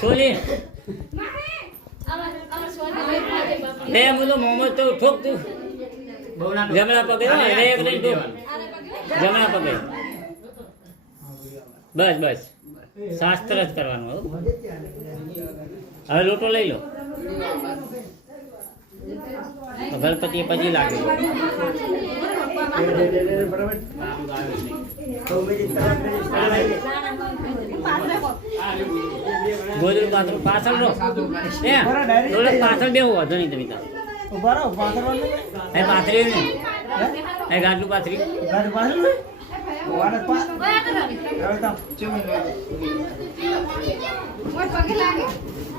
સોલી બોલો મોહમ્મદ તો ઠોક તું જમણા પગે એક લઈને ઠોક જમણા પગે બસ બસ શાસ્ત્ર જ કરવાનું. હવે લોટો લઈ લો. ગણપતિ પછી લાગે ગોદરું પાછળ પાછળ રહો પાછળ બેવું વાંધો નહીં તમે પાથરી ને ગાડલું પાથરી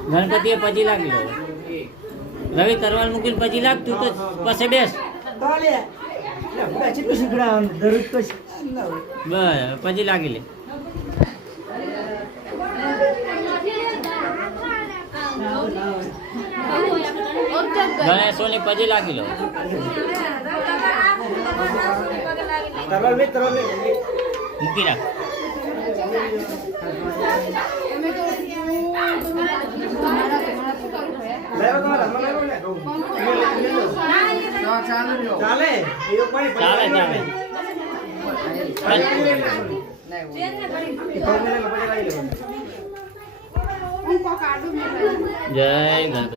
ગણપતિ પછી લાગી લો. રવિ તરવાલ મૂકીને પછી લાગતું તો પછી બેસ બસ પછી લાગી લે. ગણેશોની પછી લાગી લો. મૂકી રાખ. ચાલે જય ગણપતિ.